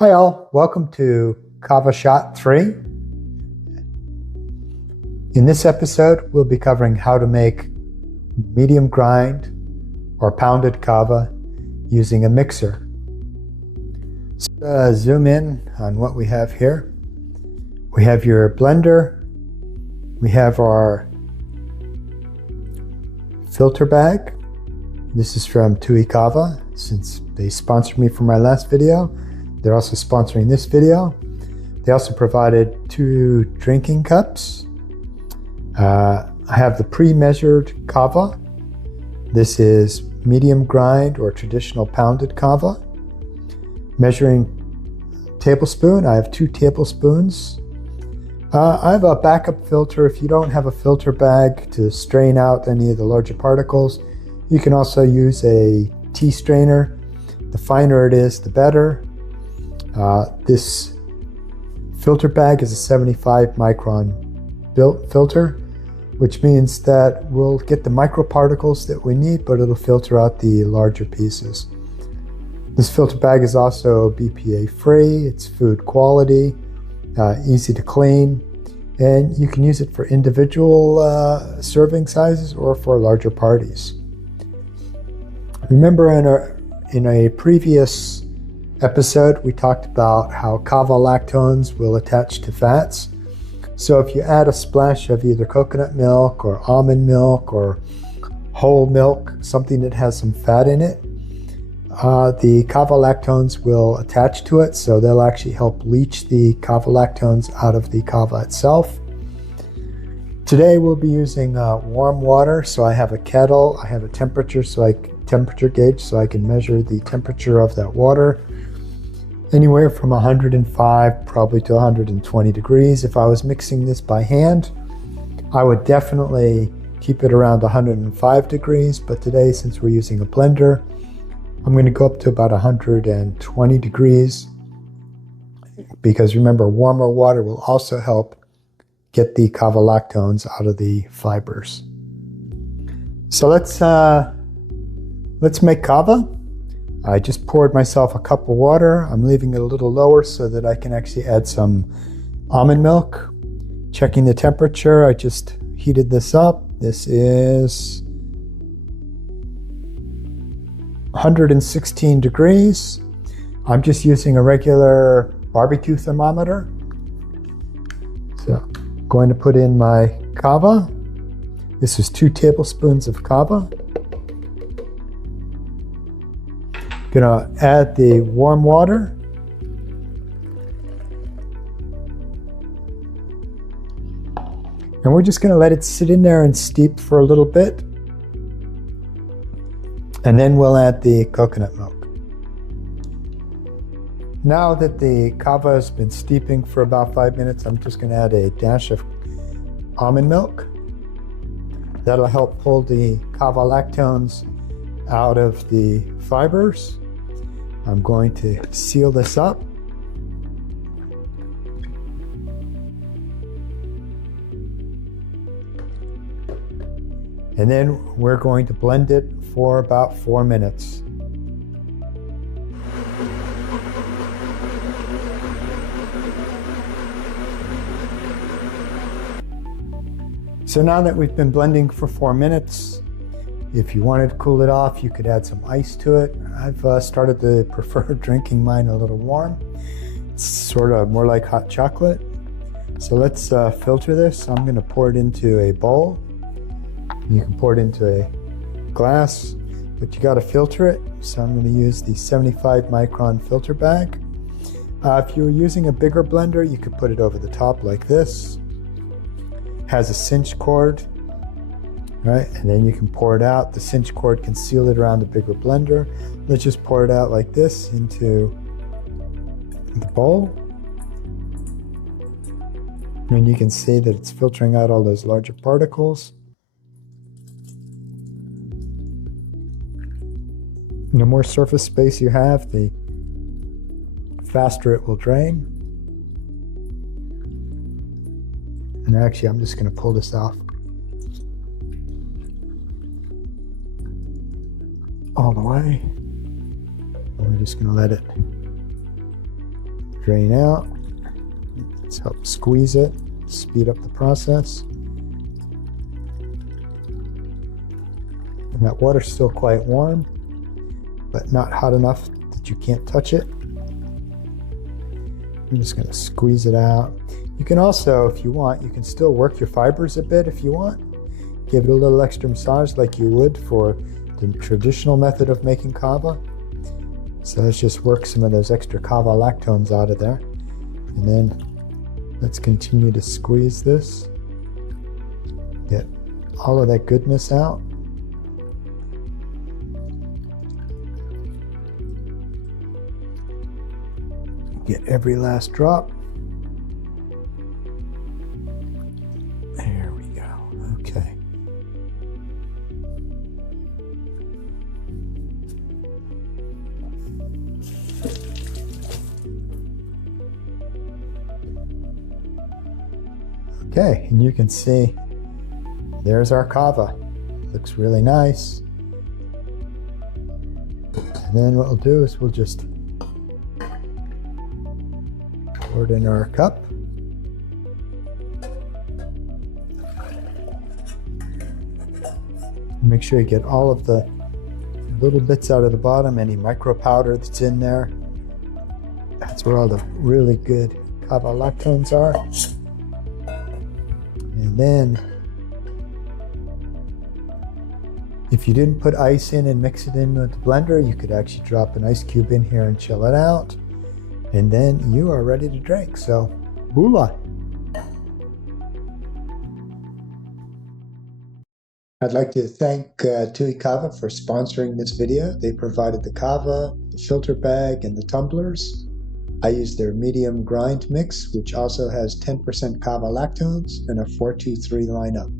Hi all, welcome to Kava Shot 3. In this episode, we'll be covering how to make medium grind or pounded kava using a mixer. So, zoom in on what we have here. We have your blender, we have our filter bag. This is from Kava, since they sponsored me for my last video. They're also sponsoring this video. They also provided 2 drinking cups. I have the pre-measured kava. This is medium grind or traditional pounded kava. Measuring tablespoon, I have 2 tablespoons. I have a backup filter. If you don't have a filter bag to strain out any of the larger particles, you can also use a tea strainer. The finer it is, the better. This filter bag is a 75 micron built filter, which means that we'll get the microparticles that we need, but it'll filter out the larger pieces. This filter bag is also BPA free, it's food quality, easy to clean, and you can use it for individual serving sizes or for larger parties. Remember in a previous episode, we talked about how kava lactones will attach to fats. So if you add a splash of either coconut milk or almond milk or whole milk, something that has some fat in it, the kava lactones will attach to it, so they'll actually help leach the kava lactones out of the kava itself. Today we'll be using warm water, so I have a kettle, I have a temperature gauge so I can measure the temperature of that water. Anywhere from 105 probably to 120 degrees. If I was mixing this by hand, I would definitely keep it around 105 degrees, but today, since we're using a blender, I'm going to go up to about 120 degrees, because remember, warmer water will also help get the kava lactones out of the fibers. So let's make kava. I just poured myself a cup of water. I'm leaving it a little lower so that I can actually add some almond milk. Checking the temperature, I just heated this up. This is 116 degrees. I'm just using a regular barbecue thermometer. So I'm going to put in my kava. This is 2 tablespoons of kava. Gonna add the warm water. And we're just gonna let it sit in there and steep for a little bit. And then we'll add the coconut milk. Now that the kava has been steeping for about 5 minutes, I'm just gonna add a dash of almond milk. That'll help pull the kava lactones out of the fibers. I'm going to seal this up. And then we're going to blend it for about 4 minutes. So now that we've been blending for 4 minutes, if you wanted to cool it off, you could add some ice to it. I've started to prefer drinking mine a little warm. It's sort of more like hot chocolate. So let's filter this. I'm going to pour it into a bowl. You can pour it into a glass, but you got to filter it. So I'm going to use the 75 micron filter bag. If you were using a bigger blender, you could put it over the top like this. Has a cinch cord. Right, and then you can pour it out. The cinch cord can seal it around the bigger blender. Let's just pour it out like this into the bowl. And you can see that it's filtering out all those larger particles. The more surface space you have, the faster it will drain. And actually, I'm just going to pull this off all the way. And we're just going to let it drain out. Let's help squeeze it, speed up the process. And that water's still quite warm, but not hot enough that you can't touch it. I'm just going to squeeze it out. You can also, if you want, you can still work your fibers a bit if you want. Give it a little extra massage like you would for the traditional method of making kava. So let's just work some of those extra kava lactones out of there. And then let's continue to squeeze this. Get all of that goodness out. Get every last drop. There we go. Okay. Okay, and you can see there's our kava. Looks really nice. And then what we'll do is we'll just pour it in our cup. Make sure you get all of the little bits out of the bottom, any micro powder that's in there. That's where all the really good kava lactones are. And then, if you didn't put ice in and mix it in with the blender, you could actually drop an ice cube in here and chill it out. And then you are ready to drink. So, boola. I'd like to thank TUI Kava for sponsoring this video. They provided the kava, the filter bag, and the tumblers. I used their medium grind mix, which also has 10% kava lactones and a 4-2-3 lineup.